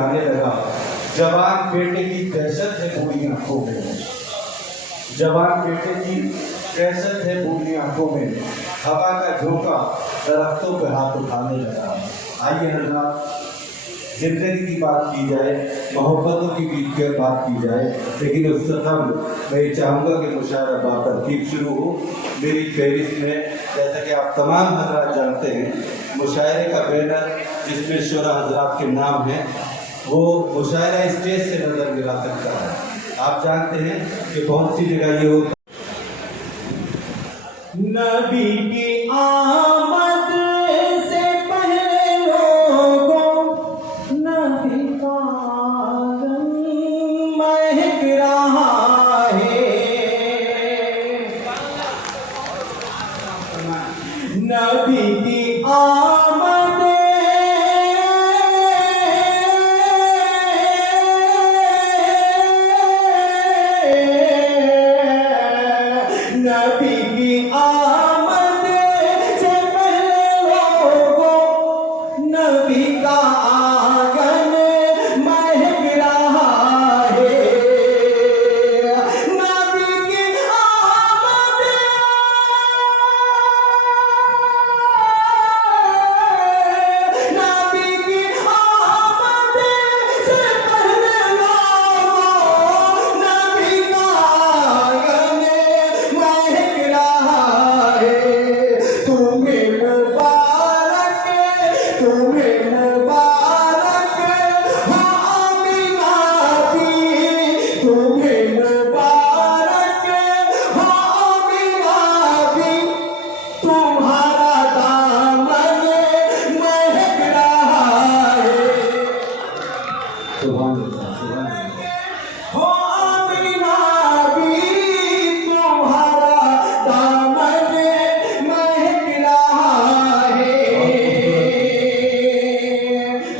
सुनाने लगा, जवान बेटे की दहशत है बूढ़ी आंखों में, जवान बेटे की दहशत है बूढ़ी आंखों में, हवा का झोंका दरख्तों पे हाथ उठाने लगा। आइए हज़रात, जिंदगी की बात की जाए, मोहब्बतों की बात की जाए, लेकिन उससे कबल मैं ये चाहूँगा कि मुशायरा बातरतीब शुरू हो। मेरी फहरिस्त में, जैसा कि आप तमाम हज़रात जानते हैं, मुशायरे का बैनर जिसमें शुरा हज़रात के नाम हैं, वो मुशायरा स्टेज से नज़र गिरा सकता है। आप जानते हैं कि बहुत सी जगह ये होता नबी की आमद से पहले लोगों नबी का आगमन महक रहा है। नबी की आमद नबी की आमद से पहले लोगों नबी का आंगन महक रहा है। नबी की आमद नबी की आमद से पहले लोगों नबी का आंगन महक रहा है। तुम्हें मुबारक हो आमिना भी, तुम्हें मुबारक हो आमिना भी, तुम्हारा दामन महक रहा है। सुभान अल्लाह, सुभान अल्लाह। हो आमिना भी, तुम्हारा दामन महक रहा है।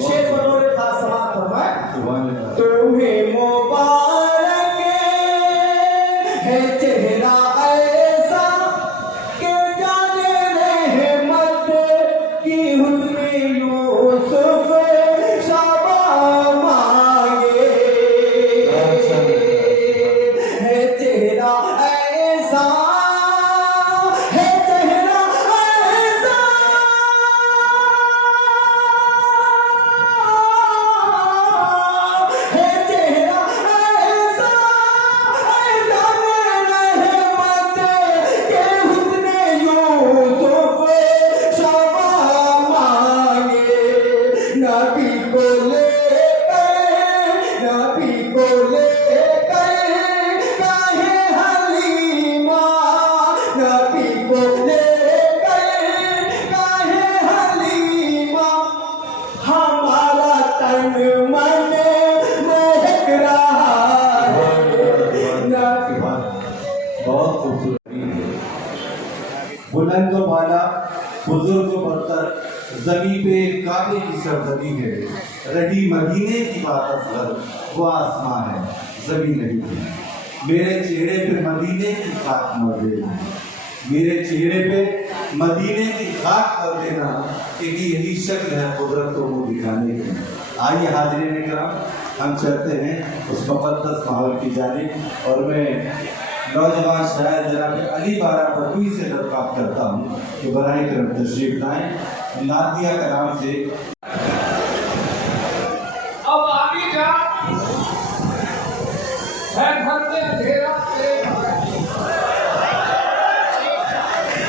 शेर बरोरे खास समात फरमाए, सुभान अल्लाह। तुम्हें मुबारक है चेहरा ऐसा के जाने रहमत की हुस्न यूसुफ शाबा मांगे। है चेहरा ऐसा, है चेहरा ऐसा, है चेहरा ऐसा, है जाने रहमत के हुस्न यूसुफ शाबा मांगे। नबी को लेकर काहे हलीमा, नबी को लेकर काहे हलीमा, हमारा तन मन महक रहा है। नबी बहुत खूबसूरत है। बुलंद व बाला, बुजुर्ग व बरतर, ज़मीं पे काबे की सरजमी है। रही मदीने की बात असगर, वो आसमां है, ज़मीं नहीं है। मेरे चेहरे पे मदीने की खाक मर देना, मेरे चेहरे पे मदीने की खाक कर देना, क्योंकि यही शक्ल है कुदरत को वो दिखाने की। आइए हाज़रीन इकराम, हम चलते हैं उस मुक़द्दस माहौल की जानिब, और मैं नौजवान शायर जनाब अली बारा पटवी से दरख्वास्त करता हूँ कि बराए करम तशरीफ लाएं। नादिया कलाम से अब आगे जा है घर में अंधेरा तेरे बगैर।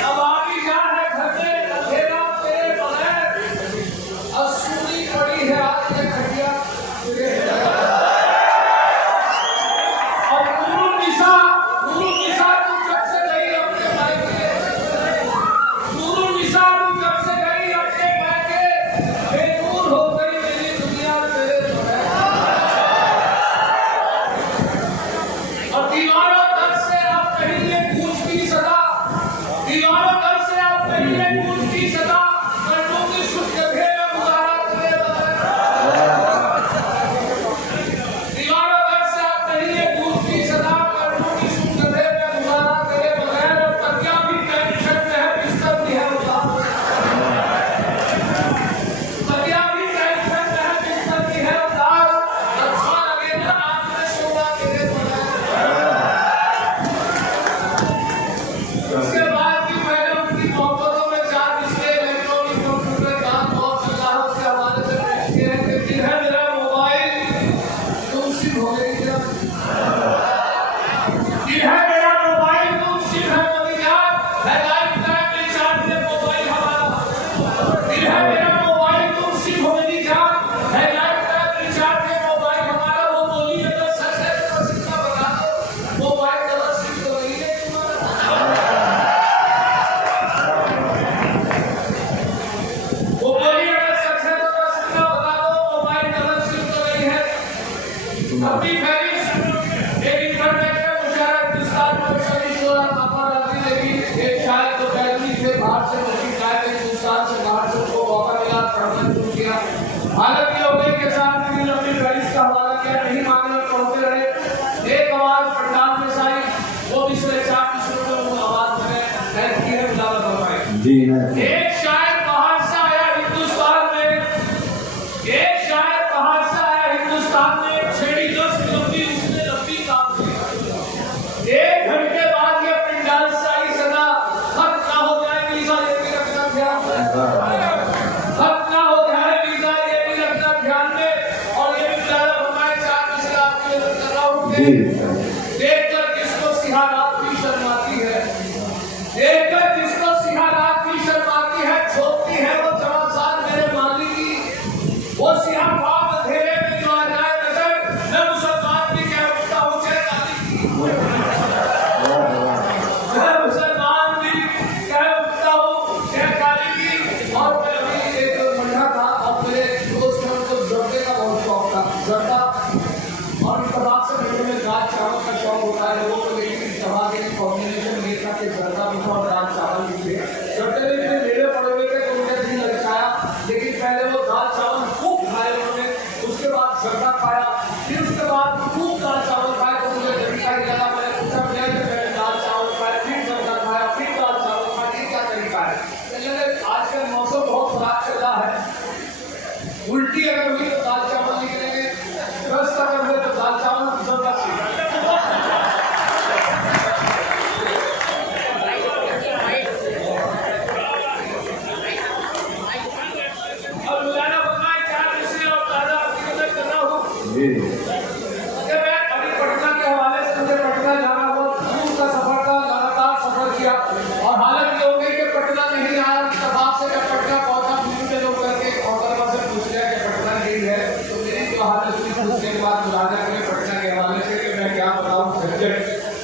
अब आगे जा है घर में अंधेरा तेरे बगैर। असूली पड़ी है आके खटिया तुझे। और नूरुन निसा तू जब से गई अपने मायके, नूरुन निसा तू जब से गई अपने मायके, अपनी पेरिस एक इंटरनेशनल मुशायरा हिंदुस्तान में शरीफोला मामा राजी लेकिन एक शायद तो पहली से बाहर से मुझे शायद हिंदुस्तान से बाहर से उनको मौका मिला पढ़ना शुरू किया। हालांकि लोगों के साथ भी अपनी पेरिस का हवाला किया, नहीं मांगने पढ़ते रहे। एक आवाज पंडाल में साई वो पिछले 4 मिनटों में आवाज में ऐड की है बुला बताए जी ना एक शायर बाहर से आया हिंदुस्तान में, एक शायर बाहर से आया हिंदुस्तान में, छेड़ी 10 लंबी उसने लंबी काम की। 1 घंटे बाद ये पंडाल से आई सदा खत ना हो जाए वीजा ये भी रखना ध्यान में, खत ना हो जाए वीजा ये भी रखना ध्यान में। और ये भी ज्यादा फरमाए 4 मिसरा आपके लिए कर रहा हूँ जी देखकर किसको सिहारात भी शर्माती है, देखकर जिसको सिहारात भी शर्माती है, छोड़ती है वो जवाबदार मेरे मालिक की। वो सिहा ख्वाब अंधेरे में जो आ जाए नजर, मैं मुसलमान भी कह उठता हूँ जय काली की, मैं मुसलमान भी कह उठता हूँ जय काली की। और मैं अभी एक बढ़िया था और मेरे दोस्त ने उनको जर्दे का बहुत शौक था, जर्दा और इत्तफाक से मेरे में दाल चावल का शौक होता है लोगों को, लेकिन इत्तफाक के कॉम्बिनेशन ये था कि जर्दा मीठा और दाल चावल भी थे। जर्दे में इतने मेले पड़े हुए थे तो मुझे नहीं ललचाया, लेकिन पहले वो दाल चावल खूब खाए उन्होंने, उसके बाद जर्दा खाया, फिर उसके बाद खूब दाल चावल खाए तो मुझे तरीका ही लगा। मैंने पूछा भैया कि पहले दाल चावल खाया फिर जर्दा खाया फिर दाल चावल खाया, ये क्या तरीका है? आजकल मौसम बहुत खराब चल रहा है, उल्टी अगर हुई तो दाल चावल निकलेंगे, दस्त अगर हुए तो दाल चावल जरूरत है। और रोजाना बनाए 4 मिसरे और ताजा आपकी मदद कर रहा हूँ। जी अगर मैं अभी पटना के हवाले से मुझे पटना जाना हुआ, दूर का सफर था, लगातार सफर किया और हालत ये हो गई कि पटना नहीं आया। इत्तेफाक से जब पटना पहुंचा मुझे लोग करके मोहतरमा से पूछ लिया कि पटना नहीं है, तो मेरी जो हालत हुई पूछने के बाद मुलाजा करें पटना के हवाले से कि मैं क्या बताऊं झंझट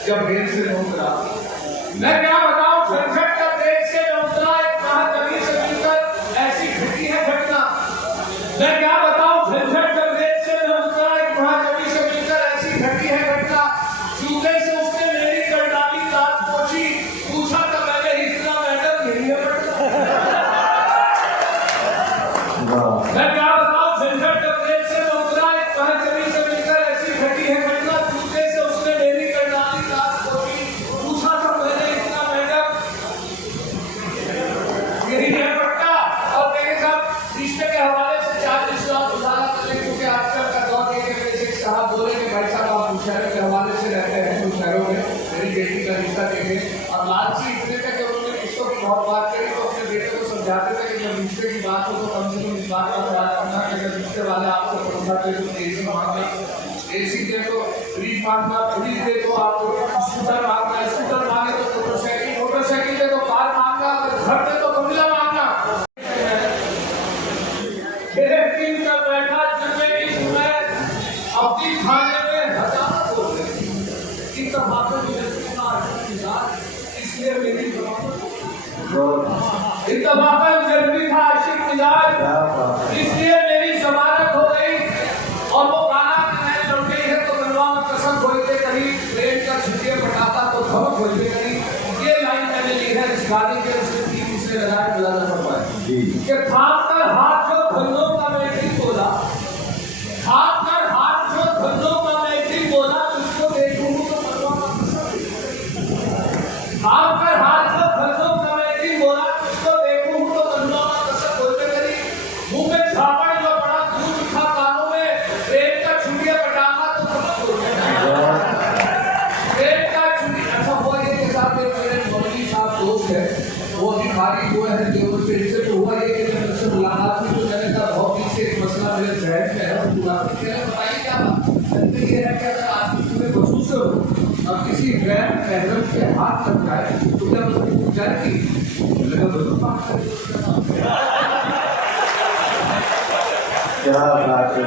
जब रेल से नहीं उतरा, मैं क्या बताऊं झंझट जब रेल से नहीं उतरा। एक महाकवि से मिलकर ऐसी घटी है घटना, मैं क्या बताऊं झंझट जब रेल से नहीं उतरा। एक महाकवि से मिलकर ऐसी घटी है घटना, जूते से उसने मेरी करडाली दांत पोंछी, पूछा था मैंने इतना मैटर नहीं है पटना। मैं क्या बताऊं झंझट जब रेल से नहीं उतरा। एक महाकवि से मिलकर ऐसी घटी है घटना, जूते से उसने मेरी करडाली दांत पोंछी, पूछा था मैंने इतना मैटर यही है पटना। और मेरे साथ रिश्ते के हवाले से 4 मिसरा गुजारा करने, क्योंकि आजकल का दौर ये है कि शेख साहब बोले कि भाई साहब आप मुशायरे के हवाले से रहते हैं, मुशायरों में मेरी बेटी का रिश्ता देंगे। और लालची इतने तक कि उन्होंने रिश्तों की बहुत बात करी तो अपने बेटे को समझाते थे कि जब रिश्ते की बात हो तो कम से कम इस बात का ख्याल रखना कि अगर रिश्ते वाले आपको पसंद आते तो एसी मांगना, एसी दे तो फ्रिज मांगना, फ्रिज दे तो आपको स्कूटर मांगना, स्कूटर मांगे तो मोटरसाइकिल, मोटरसाइकिल दे तो कार मांगना, घर दे तो बंगला मांगना। एक दिन का बैठा जिसमें भी सुनाए अपनी खाने में हजारों बोल रहे इत्तफाक इसलिए मेरी इत्तफाक जरूरी था आशिक मिजाज, इसलिए मेरी जमानत हो गई। और वो गाना मैं लड़ गई है तो गलवा में कसम खोलते कहीं ट्रेन का छुट्टियां पटाता तो धमक खोलते कहीं। ये लाइन मैंने ली है इस गाने के उसके 3 मिसरे लगाए बुलाना पड़ता है कि थाम कर हाथ जो धंधों का मैं एक बोला, थाम कर हाथ जो धंधों का मैं एक बोला, तुझको देखूं तो गलवा में कसम, थाम कर हाथ जो धंधों का मैं एक बोला, तुझको देखूं तो गलवा में कसम बोलते करी। मुंह में झापड़ जो बड़ा दूर लिखा कानों में, ट्रेन का छुट्टियां पटाना तो धमक खोलते ट्रेन का छुट्टी। अच्छा हुआ ये के साथ मेरे मौलवी साहब दोस्त है, वो अभी खाली हुए हैं जो उनसे इससे तो हुआ ये कि जब मुझसे मुलाकात हुई तो मैंने कहा बहुत पीछे एक मसला मेरे जहन में है, बताइए क्या बात ये है कि अगर आप तुम्हें वजू से हो और किसी गैर महरम के हाथ लग जाए तो क्या मतलब पूछ जाएगी? क्या बात है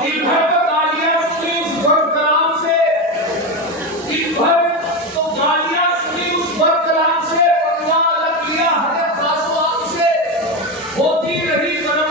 दिन भर तो गालियां सुनी उस बड़ कलाम से, दिन भर तो गालियां सुनी उस बड़ कलाम से, पकवान अलग लिया हर खास से, होती रही करम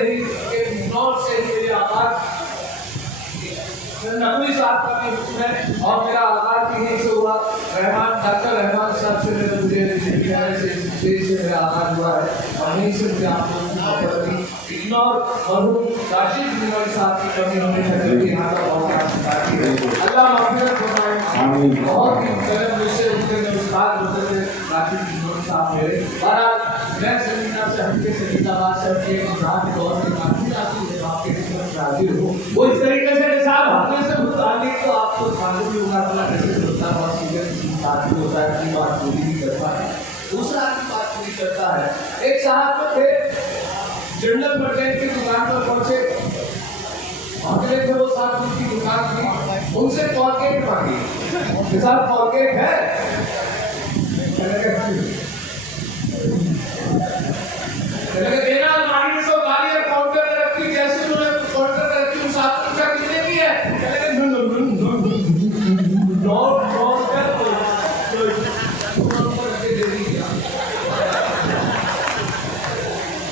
रही कि नॉर्थ से ही मेरी आवाज नकवी साहब का भी उसमें और मेरा आगाज भी यहीं से हुआ। रहमान डॉक्टर रहमान साहब से मेरे मुझे से मेरा आगाज हुआ है और यहीं से मुझे आप लोगों की खबर लगी। इग्नोर मरहूम राशिद बिनवाई साहब की कमी होने से यहाँ का बहुत अल्लाह माफियत फरमाए। बहुत ही गलत विषय उनके नमस्कार होते थे राशिद बिनवाई साहब मेरे। बहरहाल मैं सलीना से हटके सलीनाबाद से हटके गुजरात के दौर में काफी आती है आपके खिदमत में हाजिर हूँ। वो इस तरीके से निसाब हटने से मुतालिक तो आपको मालूम ही होगा अपना कैसे होता है। बहुत सीधे बात भी होता है, अपनी बात पूरी भी करता है, दूसरा की बात पूरी करता है। एक साहब तो थे जनरल मर्चेंट की दुकान पर पहुंचे, अगले थे वो साहब की दुकान थी, उनसे कॉलगेट मांगी। साहब कॉलगेट है? देना अलमारी में सो गाली है काउंटर पे रखी, जैसे उन्होंने काउंटर पे रखी उस साहब पूछा कितने की है?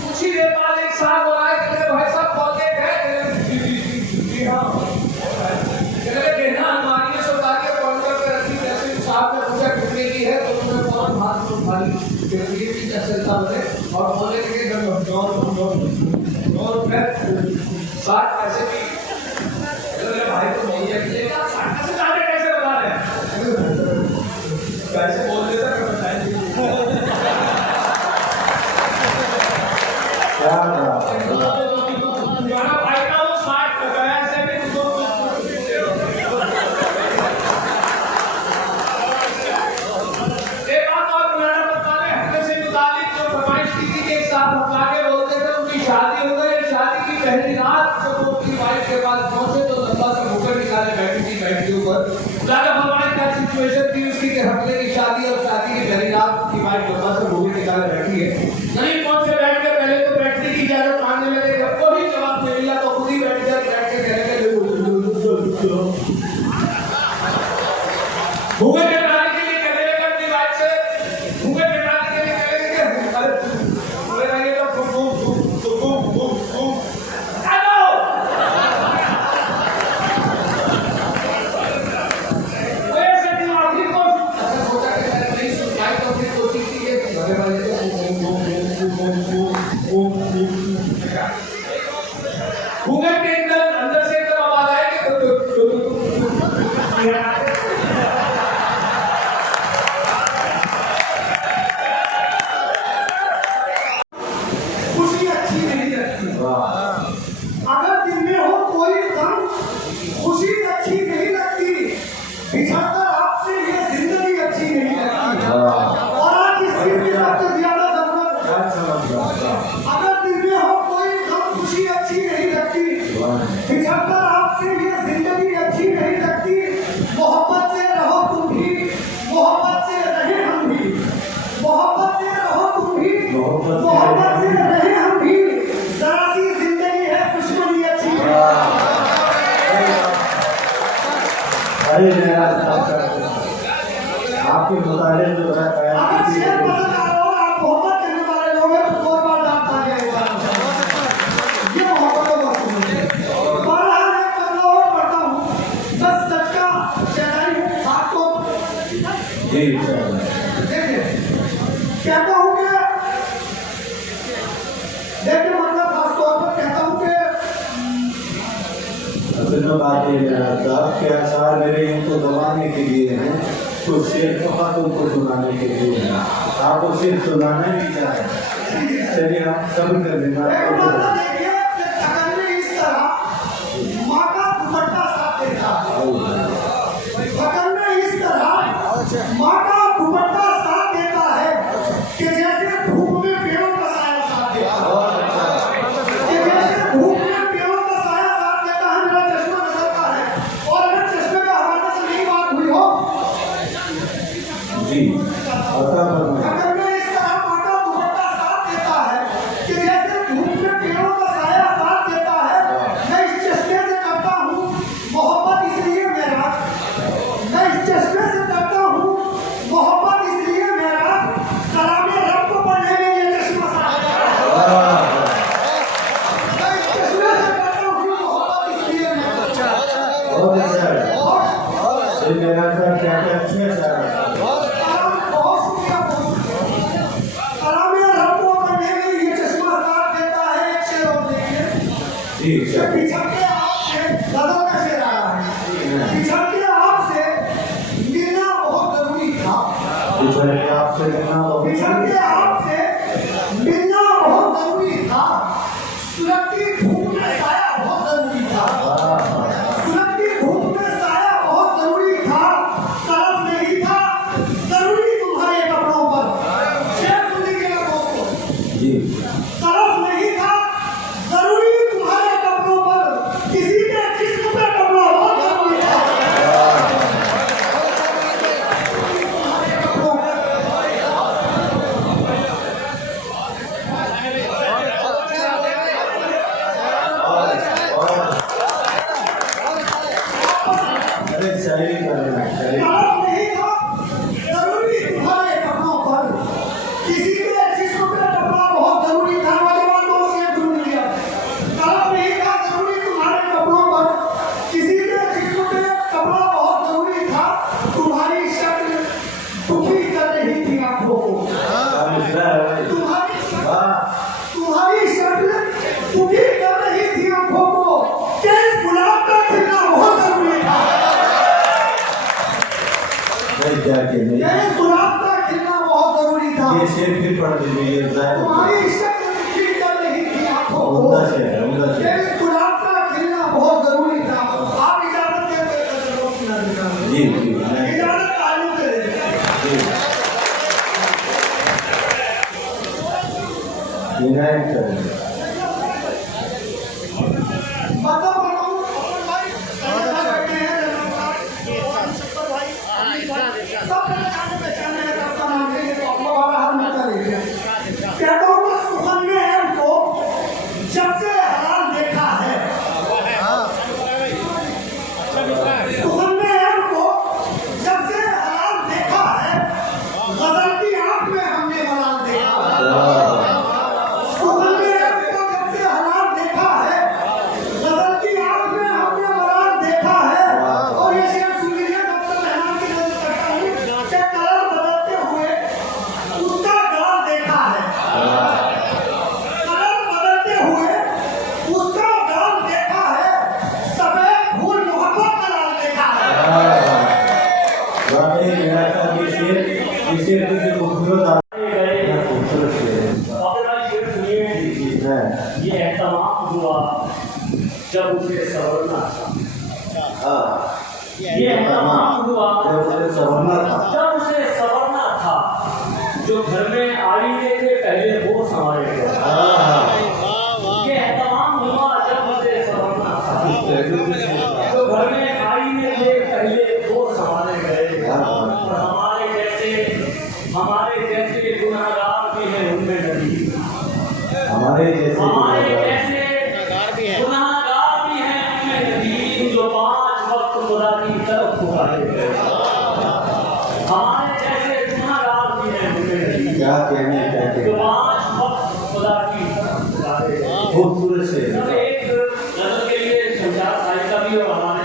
कुछ ही देर बाद एक साहब आए, कहते भाई साहब कॉलगेट है? जी हाँ। कहते देना अलमारी में सो गाली है काउंटर पे रखी, जैसे उस साहब ने पूछा कितने की है तो उन्होंने फौरन हाथ में उठा ली। चलता बने और बोले कि साठ पैसे की भाई तो नहीं है, 60 पैसे ज्यादा कैसे बता रहे हैं? पैसे बोल देता मैं बताएंगे भाई का वो 60 बताया से भी शादी हो गई। शादी की पहली रात जब वो अपनी वाइफ के पास पहुंचे तो लंबा सा होकर निकाले बैठी थी बेड के ऊपर। ज्यादा फरमाए क्या सिचुएशन थी उसकी कि हफ्ते की शादी और शादी की पहली रात की वाइफ लंबा सा होकर निकाले बैठी है। नहीं पहुंचे बैठ के पहले तो बैठने की इजाजत मांगने लगे, जब कोई जवाब नहीं मिला तो खुद ही बैठ के कहने लगे भूखे कटाने के लिए कहने लगे अपनी वाइफ से, भूखे कटाने के लिए कहने लगे भूखे के अंदर से एकदम आवाज आए कि खुशी अच्छी नहीं लगती। अगर दिन में हो कोई गम, खुशी अच्छी नहीं लगती। बिछड़कर आपसे ये जिंदगी अच्छी नहीं लगती। और आज इस चीज की सबसे ज्यादा जरूरत है। अगर दिन में हो कोई गम, खुशी अच्छी नहीं लगती। बिछड़कर आपसे ये जिंदगी अच्छी नहीं लगती। मोहब्बत से रहो तुम भी, मोहब्बत से रहे हम भी, मोहब्बत से रहो तुम भी, मोहब्बत से रहे हम भी। जरा सी जिंदगी है, दुश्मनी अच्छी है। आपके मुताले जो है अगर शेर पसंद आ रहा हो, आप मोहब्बत करने वाले लोग हैं तो 2 बार डांट आ जाएगा। ये मोहब्बत का सुनिए। बहरहाल एक बदला और पढ़ता हूँ, बस सच का शहनाई हूँ आपको। देखिए कहता हूँ कि देखिए मतलब खास तौर पर कहता हूँ कि असल में बात ये है साहब के आसार मेरे इनको दबाने के लिए हैं, तो शेर फकत उनको सुनाने के लिए है। आपको शेर सुनाना नहीं चाहे, चलिए आप सब कर देना। एक मतलब देखिए कि थकन में इस तरह माँ का दुपट्टा साथ देता है। थकन में इस तरह माँ का दुपट्टा साथ देता है कि जैसे धूप में पेड़ों का साया साथ देता है। कि जैसे धूप में पेड़ों का साया साथ देता है। मेरा चश्मा नजर का है और अगर चश्मे के हवाले से नहीं बात हुई हो जी अता फरमाइए। थकन में इस तरह माँ का दुपट्टा साथ देता है कि जैसे धूप में पेड़ों का बहुत अच्छा है। ये मेरा सर क्या क्या अच्छे अच्छा बहुत शुक्रिया, बहुत शुक्रिया। आरामिया हमको करने के लिए ये चश्मा साथ देता है। एक शेर और देखिए, जी ये बिछड़ के आपसे गजल का शेर आ रहा है। बिछड़ के आपसे मिलना बहुत जरूरी था। बिछड़ के आपसे मिलना बिछड़ के आपसे मिलना बहुत जरूरी था। सुलगती धूप में साया बहुत जरूरी था। सुलगती धूप में साया बहुत जरूरी था। तरफ नहीं था जरूरी तुम्हारे कपड़ों पर। शेर सुन लीजिएगा दोस्तों, जी तरफ नहीं था जरूरी तुम्हारे कपड़ों पर। किसी के जिस्म पे कपड़ा बहुत जरूरी था। तुम्हारे कपड़ों पर अरे शायरी करना शायरी तरफ नहीं था जरूरी तुम्हारे कपड़ों पर। किसी के जिस्म पे कपड़ा बहुत जरूरी था। नौजवान लोग शेर सुन लिया। तरफ नहीं था जरूरी तुम्हारे कपड़ों पर। किसी के जिस्म पे कपड़ा बहुत जरूरी था। तुम्हारी शक्ल दुखी कर रही थी आंखों को। मिश्रा है भाई तुम्हारी शक्ल वाह तुम्हारी शक्ल दुखी कर रही थी आंखों को। तेज गुलाब का खिलना बहुत जरूरी था। नहीं क्या के नहीं तेज गुलाब का खिलना बहुत जरूरी था। ये शेर फिर पढ़ दीजिए ये जाए तुम्हारी शक्ल दुखी कर रही थी आंखों को। उम्दा शेर है उम्दा शेर तेज गुलाब का खिलना बहुत जरूरी था। आप इजाजत देते हैं? जी जी मैं इजाजत तालीम से देते हैं। जी इनायत करें मतलब बताऊं भाई, बैठे हैं सब पहचाने हैं, सबका नाम लेंगे तो आपको बारह हाथ मचा लीजिए। कहता हूँ कि सुखन ने हमको जब से हराम देखा है। सुखन ने हमको जब से हराम देखा है। गजल की आंख में हमने मलाल देखा है। सुखन ने हमको जब से हराम देखा है। गजल की आंख में हमने मलाल देखा है। और ये शेर सुन लीजिए, डॉक्टर रहमान की नजर करता हूँ कि कलर बदलते हुए उसका गाल देखा है। कलर बदलते हुए उसका गाल देखा है। सफेद फूल मोहब्बत का लाल देखा है। वाकई मेरा सर ये शेर किसी खूबसूरत क्या खूबसूरत शेर है अपना शेर सुनिए। जी है ये एहतमाम हुआ जब उसे सवरना था। हाँ ये एहतमाम हुआ जब उसे सवरना था जब उसे सवरना था। जो घर में आईने थे पहले वो संवारे थे। ये एहतमाम हुआ जब उसे सवरना था। जो घर में आईने थे पहले वो संवारे गए। और हमारे जैसे गुनहगार भी हैं उनमें नबी। हमारे जैसे हमारे जैसे गुनहगार भी हैं उनमें नबी, जो 5 वक्त खुदा की तरफ पुकारे गए। हमारे जैसे गुनहगार भी हैं उनमें नबी, क्या कहने जो कहते 5 वक्त खुदा की तरफ पुकारे गए। खूबसूरत शेर सब एक गजल के लिए संचार साहित्य भी और हमारे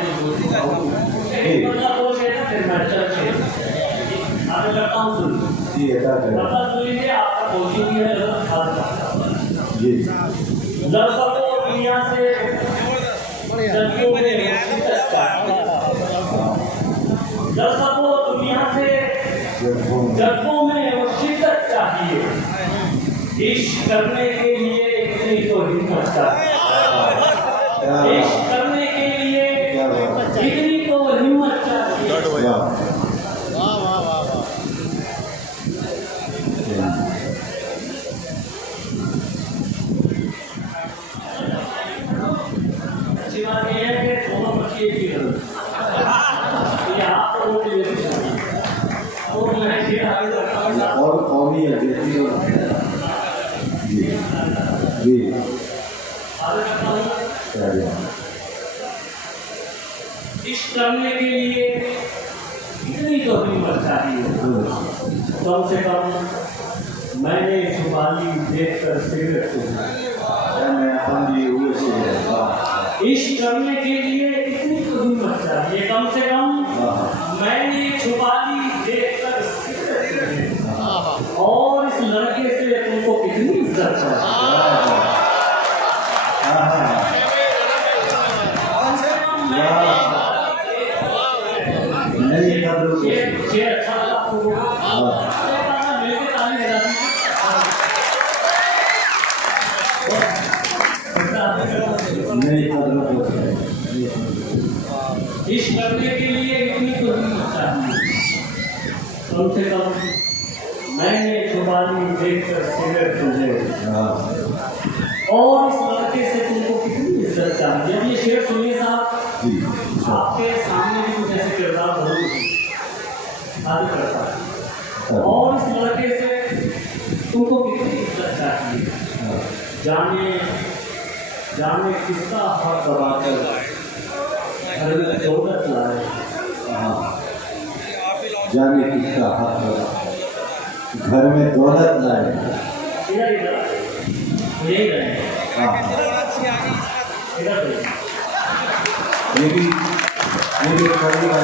एक मतलब वो शेर है, फिर मैं चल शेर आगे करता हूँ। सुन जी अदा करें मतलब सुन लीजिए, आपका कोशिश भी है गजल खास। जी दरअसल दुनिया से जज्बों में शिद्दत चाहिए। दरअसल दुनिया से जज्बों में वो शिद्दत चाहिए। इश्क करने के लिए इतनी तो हिम्मत चाहिए। इश्क करने के लिए इतनी तो हिम्मत चाहिए। अच्छी बात यह है कि दोनों बच्चे एक ही गलत। ये आप लोगों के लिए और मैं शेर आगे रखता हूँ। और कौमी अतिथि जी जी आगे रखता हूँ। चलिए इश्क करने के लिए इतनी तो हिम्मत चाहिए। कम से कम मैंने सुपारी देखकर सिगरेट मैं अपन जी हुए से इश्क करने के लिए इतनी तो हिम्मत चाहिए। ये कम से कम हाँ। मैंने छुपा ली देखकर सिगरेट और इस लड़के से तुमको कितनी इज्जत है। नहीं कदरों को ये अच्छा लगा आपको? मिलके ताली बजा नहीं कदरों को इश्क करने के लिए इतनी तो हिम्मत चाहिए। कम से कम मैंने छुपा ली देखकर सिगरेट तुझे और इस लड़के से तुमको कितनी इज्जत चाहिए। अब ये शेर सुनिए साहब, जी आपके सामने भी कुछ ऐसे किरदार जरूर शादी करता है और इस लड़के से तुमको कितनी इज्जत चाहिए। जाने किसका हक दबाकर घर में दौलत लाए। जाने किसका हक घर में दौलत लाए। इधर इधर यही रहे इधर ये भी कड़ी है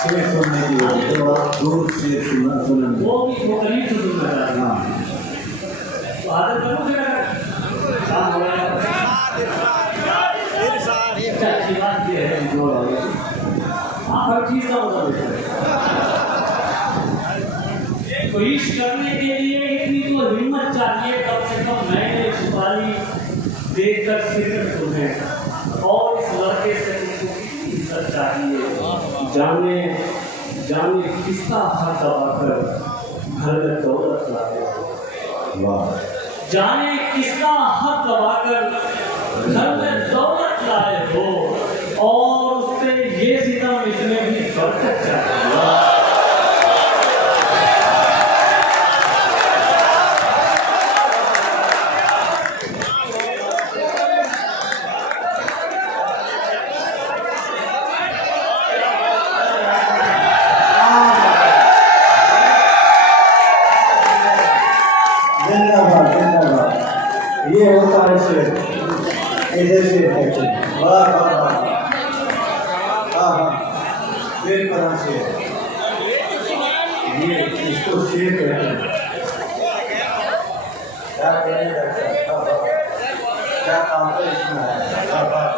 शेर सुनने की वजह से और दूर शेर सुनेंगे। वो भी वो करीब से सुन रहा है। हाँ तो आदत करो फिर काम हो रहा है। अच्छा अच्छी बात ये है जो आप हर चीज का मजा लेते हैं। तो इश्क करने के लिए इतनी तो हिम्मत चाहिए। कम से कम मैंने छुपाली देखकर सिगरेट तुम्हें और इस लड़के से तुमको कितनी इज्जत चाहिए। जाने किसका हाथ दबाकर घर में दौलत लाए। वाह जाने किसका हक दबाकर घर में दौलत लाए हो और उससे ये सितम इसमें भी बरकत चाहिए। जिंदाबाद जिंदाबाद। ये होता है शेर, ऐसे शेर कहते हैं। वाह वाह वाह। हाँ हाँ शेर पर शेर, ये इसको शेर कहते हैं। क्या कहने लगता है? क्या काम है इसमें? वाह, वाह।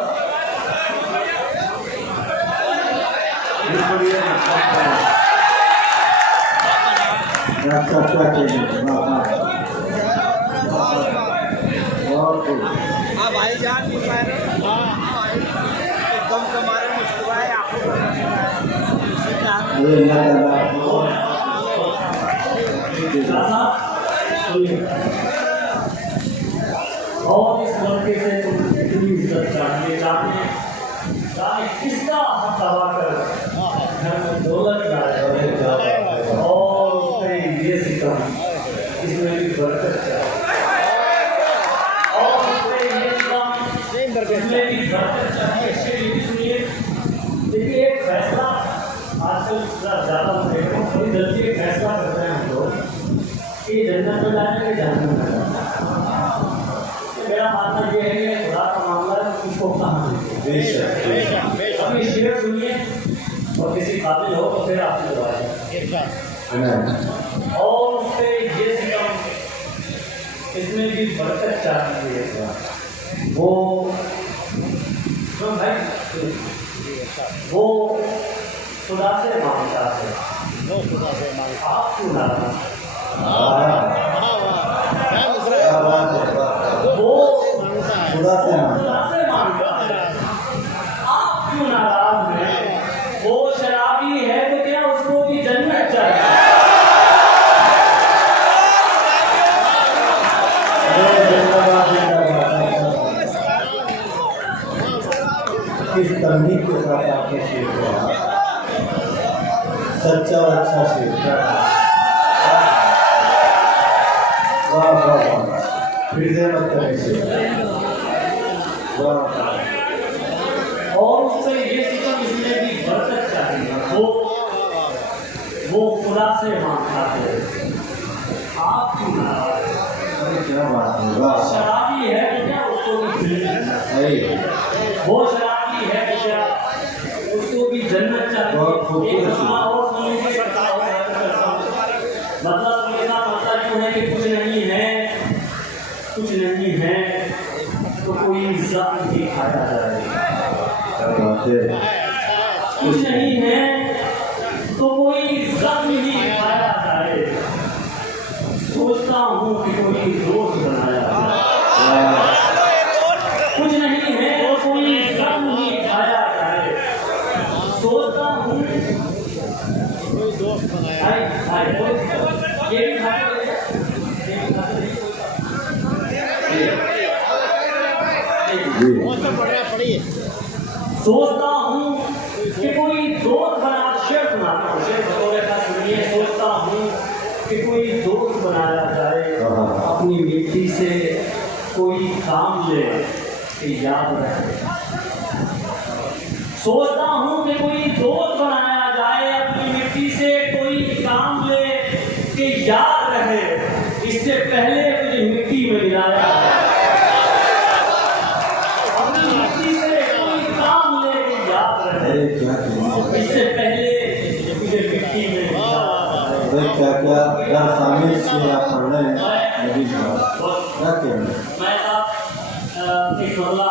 इसको ये क्या कहते हैं? वाह वाह। बहुत खूब। हाँ भाईजान भी पैर एकदम तुम्हारे मुस्कुराए आंखों अरे अल्लाह और इस लड़के से तुम कितनी इज्जत चाहिए। जाने किसका हक दबाकर घर में दौलत लाए और उससे ये सितम इसमें भी बरकत चाहिए और उससे ये सितम इसमें भी बरकत चाहिए। इसके लिए सुनिए, देखिए एक फैसला आजकल ज़्यादा देख रहे हैं, बड़ी जल्दी एक फैसला करते हैं हम लोग कि जन्नत में जाने के जहन्नम में जाना। मेरा मानना ये है कि खुदा का मामला है, उसको कहाँ बेशक अभी शेर सुनिए और किसी काबिल हो तो फिर आपसे दबाएगा और उससे ये सितम इसमें भी बरकत चाहिए। वो भाई वो खुदा से मांगता है, आप क्यों नाराज? वो खुदा से खुदा से मांगता है, आप क्यों नाराज हैं? वो शराबी है तो क्या उसको भी जन्नत चाहिए। किस तकनीक के साथ आपने शेर किया, सच्चा और अच्छा शेर। वाह वाह वाह, फिर से मत करें शेर। वाह और उससे ये सितम इसमें भी बरकत चाहिए। वो खुदा से मांगता है, आप क्यों नाराज? अरे क्या बात है। वाह शराबी है तो क्या उसको भी जन्नत चाहिए। सही। वो शराबी है तो क्या खूबसूरत गाना चीज। और सुन लीजिए। मतलब मेरा मतलब यूँ है कि कुछ नहीं है तो कोई इज्जत नहीं खाया जाए। क्या बात है। कुछ नहीं है तो कोई इज्जत नहीं खाया जाए। सोचता हूँ कि कोई दोस्त बनाया जाए। कुछ नहीं है तो कोई इज्जत नहीं खाया जाए। सोचता हूँ ये भी खाते सोचता हूँ कि कोई दोस्त बना शेर सुनाता हूँ। शेर बतौर का सुनिए। सोचता हूँ कि कोई दोस्त बनाया जाए। अपनी मिट्टी से कोई काम ले कि याद रहे। सोचता हूँ कि कोई दोस्त बनाया जाए। अपनी मिट्टी से कोई काम ले कि याद रहे। इससे पहले मुझे मिट्टी में मिलाया जाए। अरे क्या इससे पहले मुझे मिट्टी में अरे क्या क्या यार सामने से आप पढ़ रहे हैं नबी साहब क्या कहना है? मैं आप एक मरला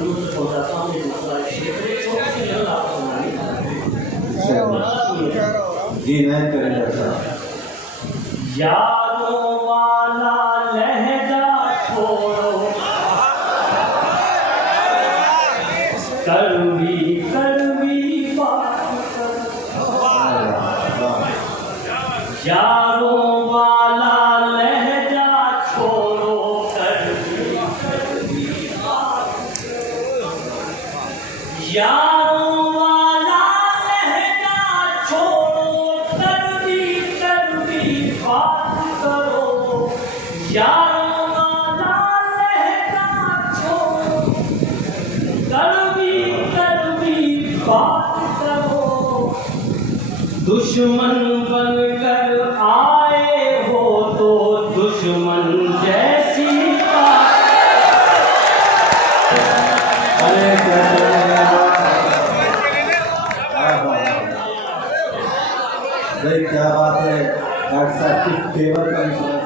दूर से पहुँचाता हूँ। एक मरला छोटी सी लहर आपको सुनाई। जी नहीं करेंगे साहब। यारों वाला लहजा छोड़ो कड़वी कड़वी बात करो। यारों वाला लहजा छोड़ो कड़वी कड़वी बात करो। यारों वाला लहजा छोड़ो कड़वी कड़वी बात करो। यारों वाला लहजा छोड़ो कड़वी कड़वी बात करो। दुश्मन बनकर आए हो तो दुश्मन जैसी बात। अरे क्या भाई क्या बात है डॉक्टर साहब किस टेबल का इंश्योरेंस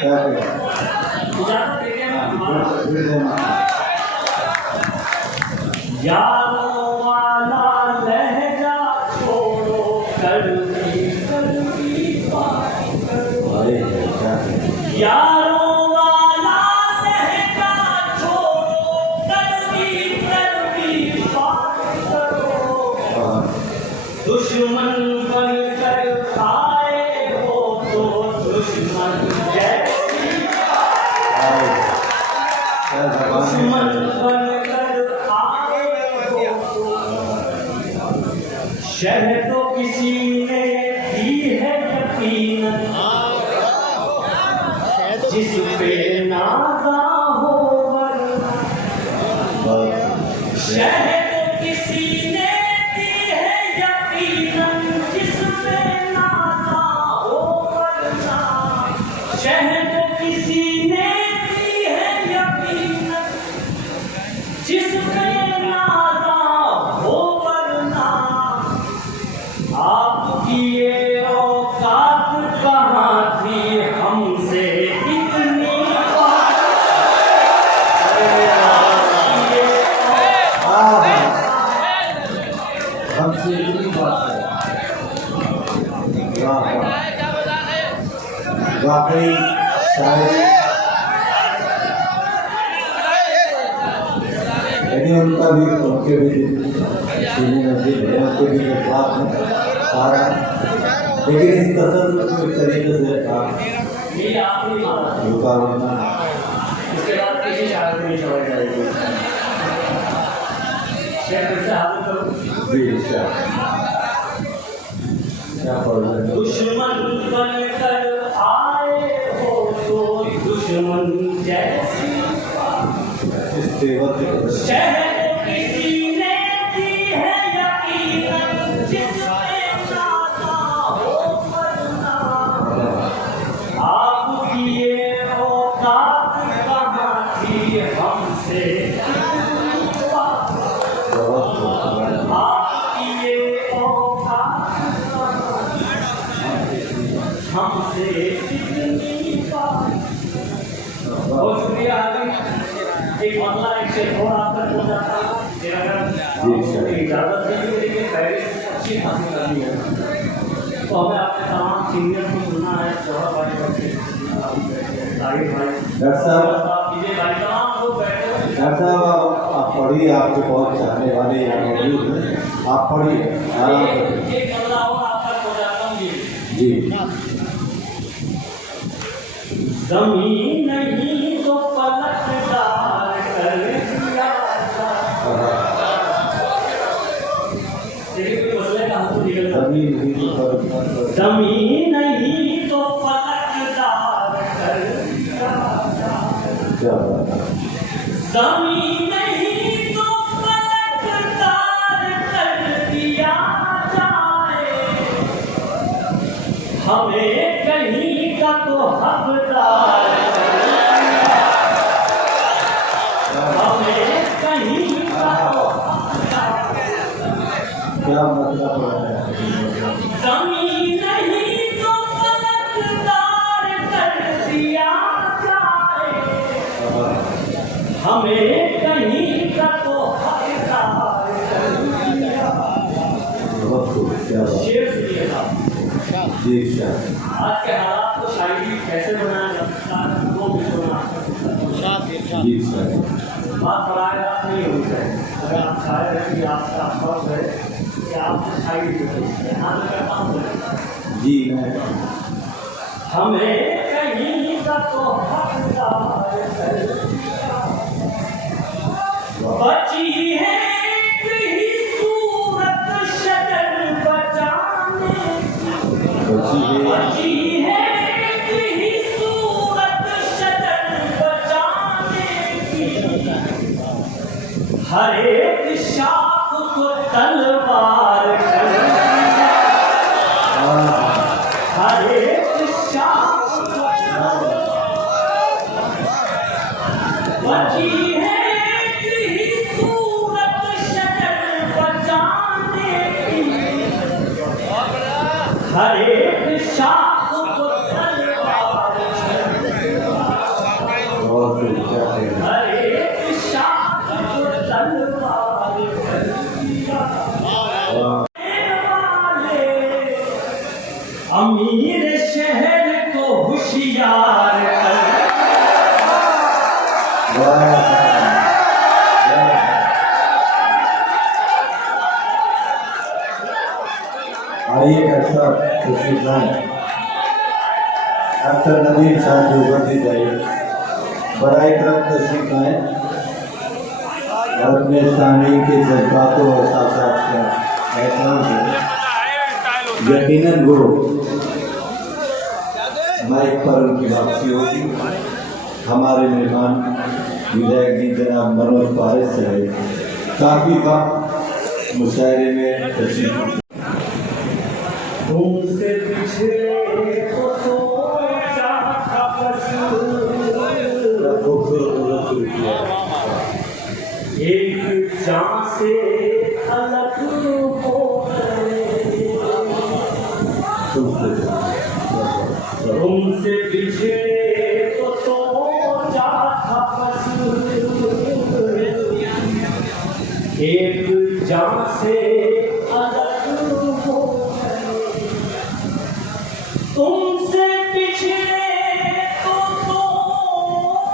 क्या इजाजत देंगे कहना यारों वाला लहजा छोड़ो कड़वी कड़वी बात करो। अरे क्या कहना यारों वाला लहजा छोड़ो कड़वी कड़वी बात करो। दुश्मन बनकर आए हो तो दुश्मन जैसी क्या जबान दुश्मन है बनकर आए हो तो शह तो किसी ने दी है यकीनन जिस पे नाज़ा हो वरना। शह तो किसी ने दी है यकीनन जिस पे नाज़ा हो वरना। शह तो किसी ने दी है यकीनन जिस पे नाज़ा हो वरना। आपकी ये औकात कहाँ थी हमसे इतनी बात। अरे आपकी ये हमसे इतनी बात है वाह वाह वाकई शायद लेकिन उनका भी उनके भी सीने नजदीक है उनके भी जज्बात में सारा लेकिन इस तसल्लुक को इस तरीके से ये आखिरी माला है। रुका होना इसके बाद किसी शायद नहीं छोड़ जाएगी। शेर फिर से हाजिर करो। जी क्या पढ़ रहे हैं दुश्मन बनकर आए हो तो दुश्मन जैसी इस टेबल के शह तो किसी ने दी है यकीनन हमसे बहुत खूबसूरत। आपकी ये औकात हमसे कितनी बात। बहुत शुक्रिया आदमी। एक मामला एक से और आप तक हो जाता है। इजाजत दीजिए, पहले अच्छी हासिल करनी है तो हमें अपने तमाम सीनियर को सुनना है। जवाहर भाई, डॉक्टर साहब, कीजिए भाई, तमाम लोग बैठे हैं। डॉक्टर साहब आप पढ़िए, आपके बहुत चाहने वाले यहाँ मौजूद हैं, आप पढ़िए आराम से। एक मामला और आप तक हो जाता हूँ जी। जमीन नहीं तो पलटदार कर दिया। देखिए कोई मसले का हम तो निकल जमीन नहीं तो जमीन नहीं तो पलटदार कर दिया। क्या बात है। जमीन नहीं तो पलटदार कर दिया जाए। हमें कहीं का तो हकदार, हमें कहीं का तो हकदार। क्या मतलब है? जमीन नहीं तो पलटदार कर दिया जाए। हमें कहीं का तो हकदार कर दिया। बहुत खूब, क्या बात। शेर सुनिए साहब। जी शायद आज के हालात को शायरी कैसे बनाया जाता है वो भी सुना। जी शायद बात बराबर नहीं होनी चाहिए। अगर आप शायर हैं कि आपका फर्ज है कि आप शायरी करें, यहाँ का काम करें। जी मैं हमें कहीं का तो हकदार कर दिया। बची है एक ही सूरत शजर बचाने की। बची है एक ही सूरत शजर बचाने की। हर एक शाख को तलवार कर दिया। हर एक शाख को बची है एक ही सूरत शजर बचाने की। हर एक शाख को तलवार कर दिया। बहुत खूब, क्या कहना। हर एक शाख को तलवार कर दिया। अमीर शहर को होशियार कर। आइए ऐसा खुशी अख्तर नदीम साहब जो बढ़ती जाइए बड़ाई क्रम तशरीफ आए और अपने सामने के जज्बातों और एहसास का एहतराम करें। यकीनन वो माइक पर उनकी वापसी होगी। हमारे मेहमान विधायक जी जनाब मनोज पारिस रहे काफी वक्त मुशायरे में तशरीफ। तुमसे पिछड़े तो सोचा था खूबसूरत शुरू किया। एक जान से अलग हो गए। तुमसे पिछड़े तो सोचा था एक जान से अलग हो गए। तुमसे पिछड़े तो सोचा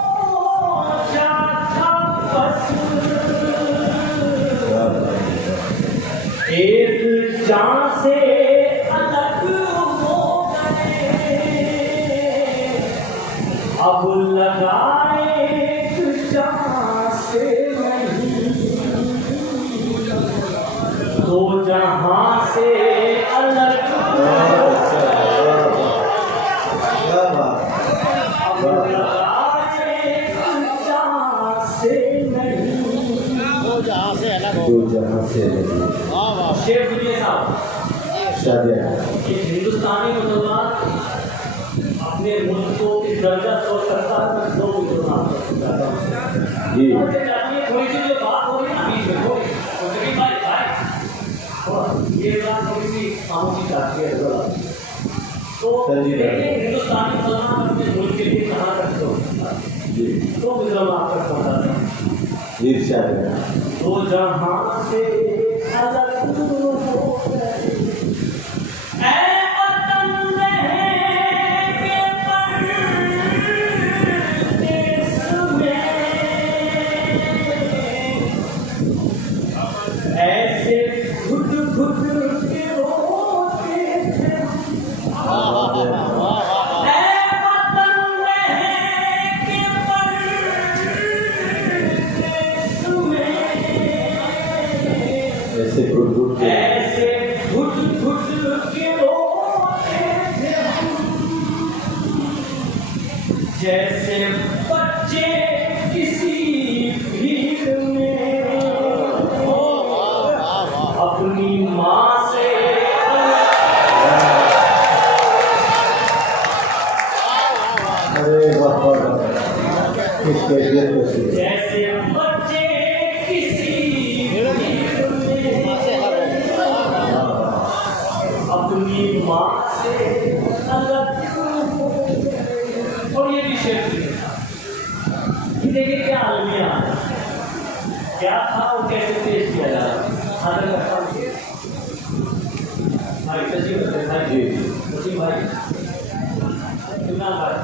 था बस एक जान से अलग हो गए। अब लगाए एक जान से नहीं दो जहां से अलग हो गए। अब लगाए एक जान से नहीं दो जहां से लगी शेर सुनिए साहब। शादियाँ एक हिंदुस्तानी मुसलमान अपने अपने मुल्क को इस दर्जा छोड़ सकता है, मैं दो मिनट नाम चाहता हूँ जी। थोड़ी सी जो बात हो रही है बीच में थोड़ी तो भाई ये बात थोड़ी सी खामोशी चाहती है जरा। तो देखिए हिंदुस्तानी मुसलमान अपने मुल्क के लिए कहाँ तक सोचता तो मिजरम आप तक पहुँचाते हैं इरशाद तो जहाँ से अलग हो गए ऐ वतन रहेंगे परदेस में, ऐसे घुट घुट के रोते थे ऐ वतन रहेंगे परदेस में, ऐसे घुट के ऐसे घुट घुट के रोते थे जैसे बच्चे किसी भीड़ में अपनी माँ से अरे वाह वाह किस कैफियत में से जैसे बच्चे किसी भीड़ में अपनी माँ से अलग हो गए। और ये भी शेर कि देखिए क्या अलमिया क्या था और कैसे पेश किया जा रहा है। भाई सचिव भाई जी सचिव भाई कितना भाई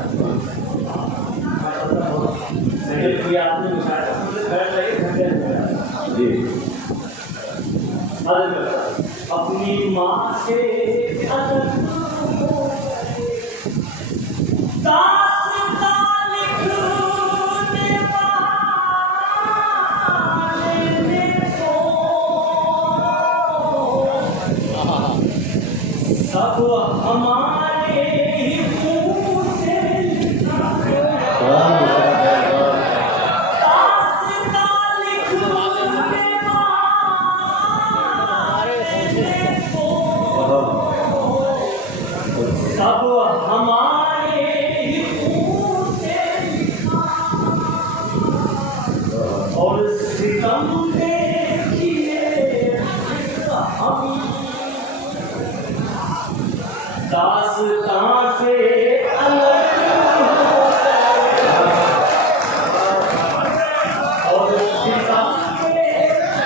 मैंने किया आपने बिछाया बैठ रही जी अपनी माँ से अलग हो गए। दास्तां लिखने वाले को सब हमारे ही मुँह से लिखा है। दास्तां लिखने वाले को सब हमारे ही मुँह से लिखा और सितम देखिए हम दास्तां से अलग हो गए और सितम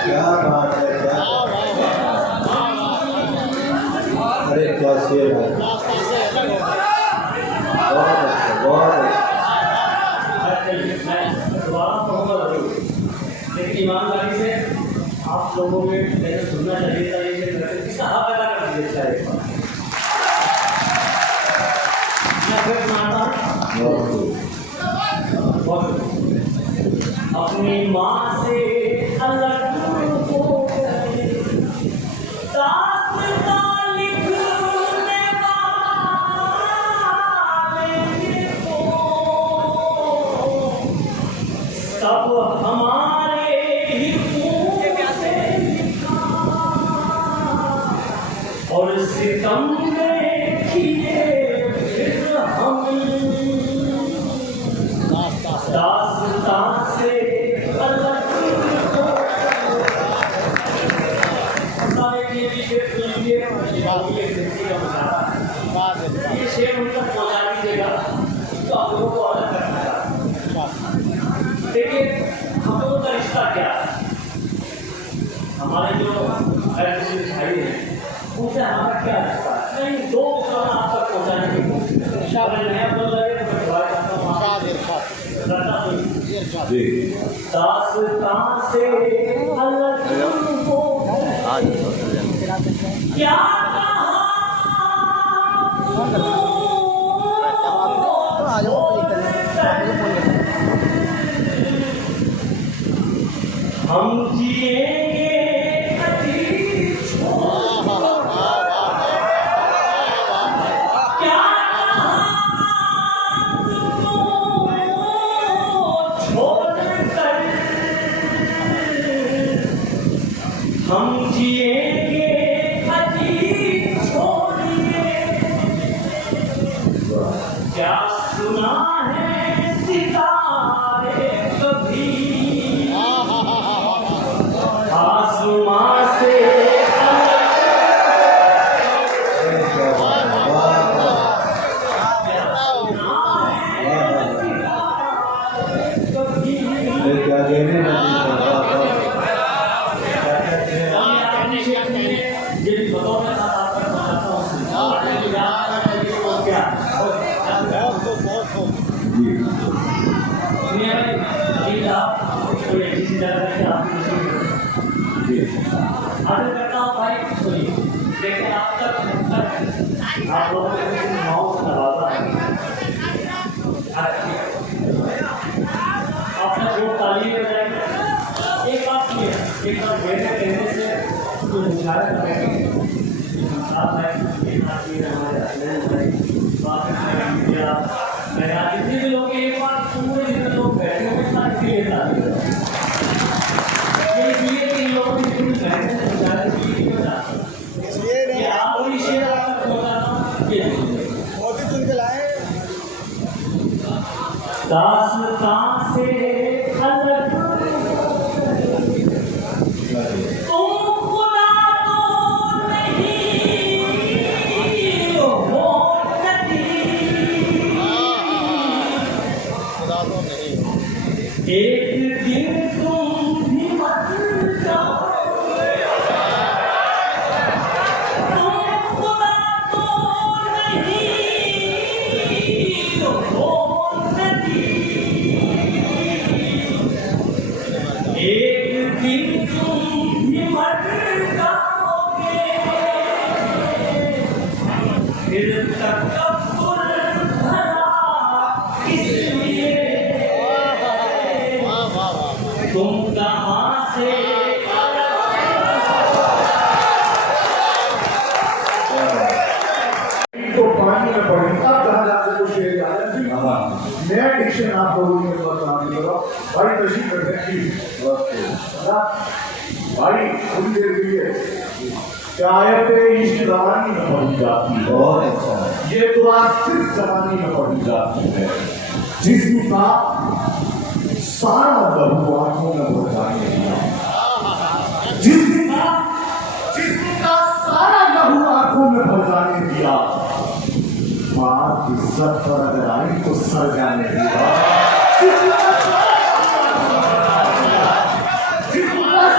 क्या बात है क्या अरे क्या शेर है बहुत अच्छा मैं दोबारा कहूँगा जरूर लेकिन ईमानदारी से आप लोगों में मैंने सुनना चाहिए था ये इसका हक अदा कर दीजिए चाहिए मैं फिर सुनाता हूँ अपनी माँ से अलग हो गए दास्तां लिखने वाले को सब हमारे ही मुँह से लिखा और सितम देखिए फिर हम दास्तां से अलग हो गए। ये भी शेर सुन लीजिए ये शेर उन तक पहुँचा दीजिएगा तो आप लोगों को अलग करना है। देखिए हम लोगों का रिश्ता क्या है, हमारे जो भाई हैं उनसे हमारा क्या रिश्ता है। नहीं दो विचार आप तक पहुँचाने की कोशिश अगर नया बोल रहे तो मैं दुआ करता हूँ जी दास्तां से अलग हो क्या हम जिएंगे अतीत क्या छोड़कर हम जिएंगे अतीत छोड़िए क्या मैं क्या कहने लगी आपने शेख नहीं है, ये भी बताओ मैं आपको बताता हूँ। आपने जो याद करना है वो क्या? जी सुनिए भाई, अभी आप कोई ऐसी जगह पे आपकी जी आगे करता हूँ भाई, सुनिए। देखिए आप तक आप लोगों को कुछ माउस लगाता है। आपने जो ताली में जाएंगे, एक बात सुनिए, एक बार मेरे कहने से जो इशारा करेंगे, आप जितने भी लोग एक बार पूरे जितने लोग बैठे हुए साथ के लिए ताली बजाओ। ये इसलिए कि इन लोगों की जितनी मेहनत है, इशारे की क्यों जाते हैं? ये आप कोई शेर आपका बताना ये दास्तां से अलग तुम खुदा तो नहीं हो सकती। एक दिन तुम भी मर जाओगे, तुम खुदा तो नहीं हो सकती। एक दिन तुम भी मर जाओगे, फिर तकब्बुर भरा इसलिए तुम कहाँ से तो पानी में पड़ी तब कहा जाता है कुछ शेर याद है जी। हाँ नया डिक्शन आप लोगों ने बता करो भाई तशीफ करते हैं भाई थोड़ी देर के लिए आयत इश्क जवानी में पढ़ी जाती है। बहुत अच्छा ये दुआ सिर्फ जवानी में पढ़ी जाती है, जिसका सारा लहू आंखों में भर जाने दिया, जिसका सारा लहू आंखों में भर जाने दिया, बात इज्जत पर अगर आई तो सर जाने दिया, जिसका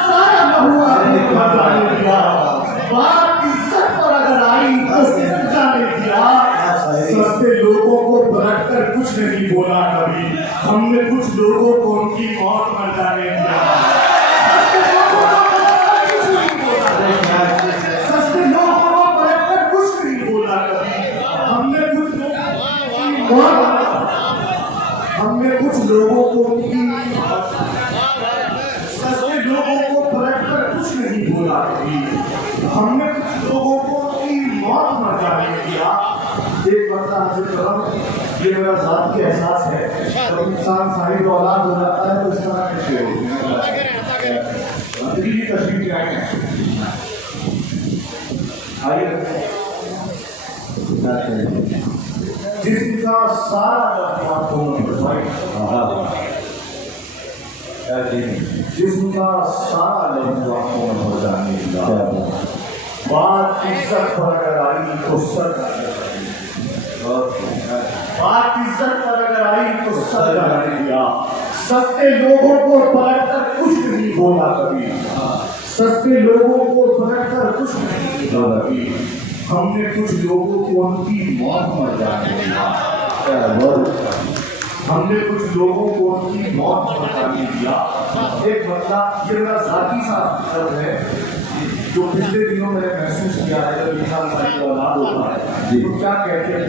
सारा लहू आंखों में भर जाने दिया, बात इज्जत पर अगर आई तो सर जाने दिया। सस्ते लोगों को परख कर कुछ नहीं बोला कभी, हमने कुछ लोगों को उनकी मौत मर जाने दिया। सस्ते लोगों को परख कर कुछ नहीं बोला कभी, हमने कुछ लोगों को उनकी सस्ते लोगों को परख कर कुछ नहीं बोला कभी, हमने कुछ लोगों को उनकी मौत मर जाने दिया। एक बंदा हाजिर करो, ये मेरा जात के एहसास है, जब इंसान साहिब औलाद हो जाता है तो इस तरह के शेर होते हैं। अगली तस्वीर क्या है? आइए, जिसका सारा आंखों में भाई, जिसका सारा लहू आंखों में भर जाने दिया, बात इज्जत पर अगर आई तो सर, बात इज्जत पर अगर आई तो सर जाने दिया। सस्ते लोगों को परख कर कुछ नहीं बोला कभी, सस्ते लोगों को परख कर कुछ नहीं बोला कभी, हमने कुछ लोगों को उनकी मौत मर जाने दिया। हमने कुछ लोगों को उनकी मौत मर जाने दिया। एक बंदा, ये मेरा जाती सा शब्द है जो पिछले दिनों मैंने महसूस किया है, जब इंसान साहिब औलाद होता है तो क्या कहते हैं,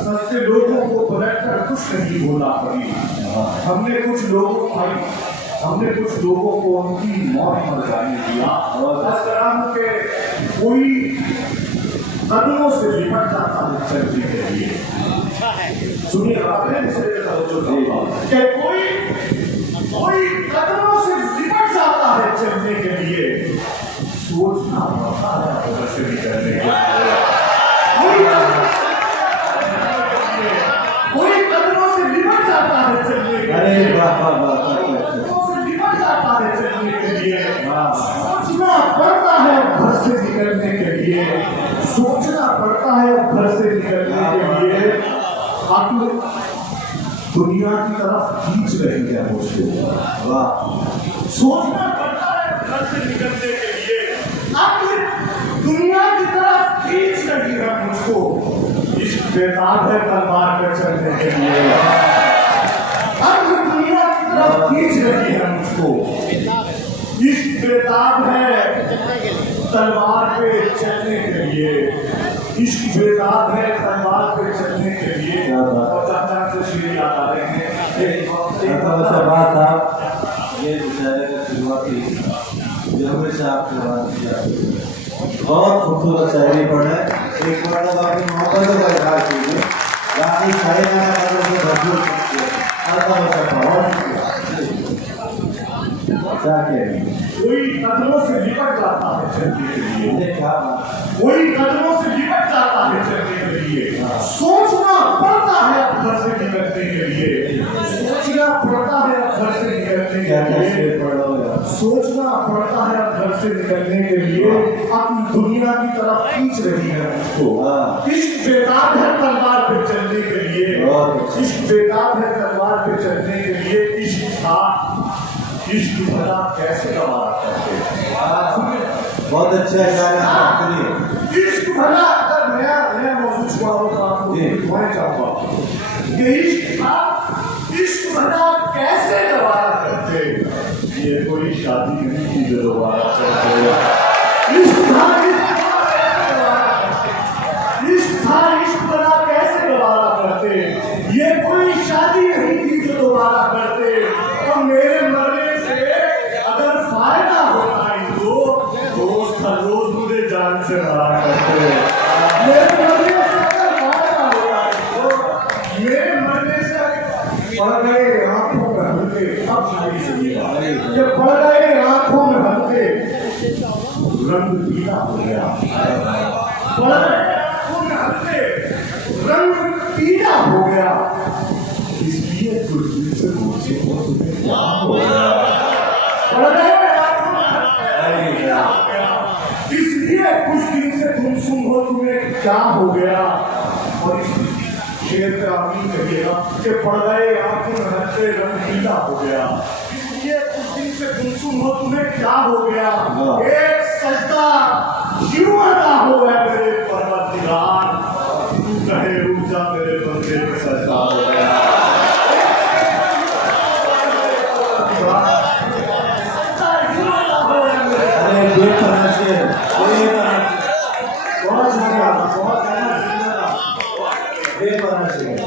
सस्ते लोगों को परख कर कुछ नहीं बोला कभी, हमने कुछ लोगों भाई, हमने कुछ लोगों को उनकी मौत मर जाने दिया। इस तरह के कोई कदमों से लिपट जाता है चलने के लिए, सुनिए कोई कदमों से लिपट जाता है चलने के लिए, सोचना पड़ता है घर से निकलने के लिए, कोई कदमों से लिपट जाता है चलने के लिए, कदमों से लिपट जाता है चलने के लिए, सोचना पड़ता है घर से निकलने के लिए, सोचना पड़ता है घर से निकलने के लिए। दुनिया की तरफ खींच रही है मुझको। वाह, सोचना पड़ता है घर से निकलने के लिए, अब दुनिया की तरफ खींच रही है मुझको। इश्क बेताब है तलवार पे चढ़ने के लिए, अब दुनिया की तरफ खींच रही है मुझको। इश्क बेताब है तलवार पे चलने के लिए, इश्क बेताब है तलवार पे चलने के लिए। और चाचा से श्री याद आ रहे हैं बात साहब, ये मुशायरे का शुरुआती जो हमेशा आपके बात किया, बहुत खूबसूरत शायरी पढ़े। एक मतलब आपकी मोहब्बतों का इजहार कीजिए, बाकी सारे गाना से भरपूर क्या कह रही है। कोई कदमों से लिपट जाता है चलने के लिए, मुझे क्या बात, कोई कदमों से लिपट जाता है चलने के लिए। सोचना पड़ता है अब घर से निकलने के लिए, सोचना पड़ता है अब घर से निकलने क्या के क्या लिए, शेर पढ़ लो यार। सोचना पड़ता है अब घर से निकलने के लिए। अपनी दुनिया की तरफ खींच रही है मुझको। इश्क बेताब है तलवार पे चलने के लिए, इश्क बेताब है तलवार पे चलने के लिए। इश्क था, इश्क भला कैसे गवारा करते। बहुत अच्छा है, इश्क भला, अगर नया मौजूद छुड़ाओ तो आपको दिखाना चाहूंगा कि इश्क था, इश्क भला कैसे गवारा करते। ये कोई शादी नहीं थी जो दोबारा करते। इश्क था, इश्क था, इश्क भला कैसे गवारा करते। ये कोई शादी नहीं थी जो दोबारा करते। और मेरे मरने से अगर फायदा होता इनको, दोस्त हर रोज मुझे जान से मारा करते। मेरे मरने से अगर फायदा होता इनको, मेरे मरने से पड़ गए आंखों में हल्के, अब शादी सुनिएगा, जब पड़ गए आंखों में हल्के, रंग पीला हो गया। पड़ गए आंखों में हल्के, रंग पीला हो गया। इसलिए कुछ दिन से मुझसे तुम्हें क्या हो गया। पड़ गए आंखों में हल्के, इसलिए कुछ दिन से तुम सुनो तुम्हें क्या हो गया। और इस शेर पे आमीन कहिएगा कि पड़ गए आंखों में हल्के, रंग पीला हो गया। इसलिए कुछ दिन से तुम सुनो तुम्हें क्या हो गया। एक सजदा यूं अदा हो गया मेरे परवरदिगार, तू कहे रुक जा मेरे बंदे पे सजदा हो गया। अरे बेपना शेर, बहुत शुक्रिया, बहुत बेपना शेर।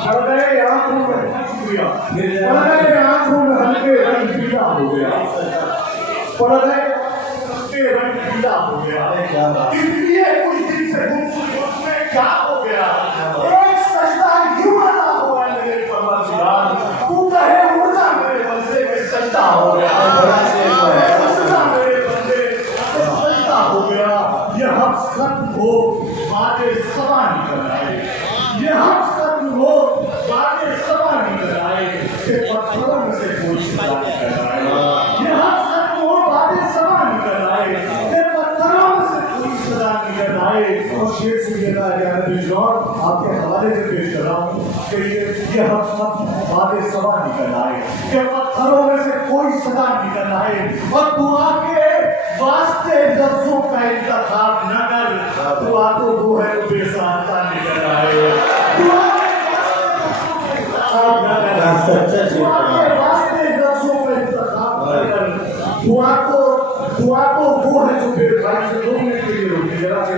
पड़ गए आंखों में, शुक्रिया, पड़ गए आंखों में हल्के, रंग पीला हो गया। पड़ गए हल्के, रंग पीला हो गया। इसलिए कुछ दिन से तुम में क्या हो गया। एक सजदा यूं अदा हुआ मेरे परवरदिगार, तू कहे उड़ जा मेरे बंदे पे सजदा हो गया। सजदा मेरे बंदे पे सजदा हो गया। ये हफ्स खत्म हो, बातें सवा निकल आए। ये हफ्स खत्म हो, बातें सवा निकल आए। कि पत्थरों में से कोई सजा निकल आए। ये हफ्स खत्म हो, बातें सवा निकल आए। कि पत्थरों में से कोई सजा निकल आए। और शेर सुनिएगा आपके हवाले से पेश कर रहा हूँ कि ये हफ्स खत्म, बातें सवा निकल आए। कि पत्थरों में से कोई सजा निकल आए। और दुआ के वास्ते लफ्जों का इंतखाब न कर, दुआ तो वो है जो बेसाख्ता निकल आए। दुआ के वास्ते लफ्जों का इंतखाब न कर, दुआ तो वो है जो बेभाई से 2 मिनट के लिए रुकी जरा से।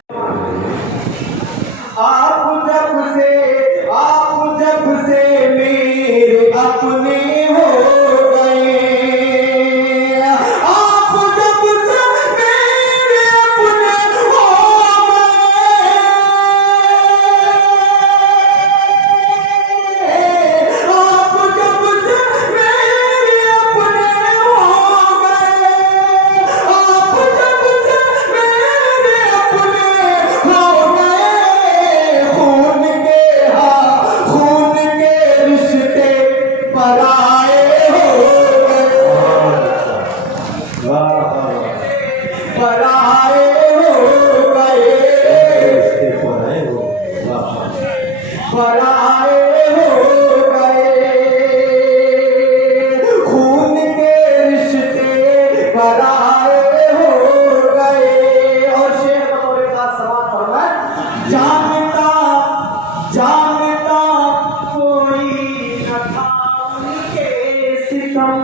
आप जब से मेरे अपने हो गए, आप जब से मेरे अपने हो गए, आप जब से उनके सितम,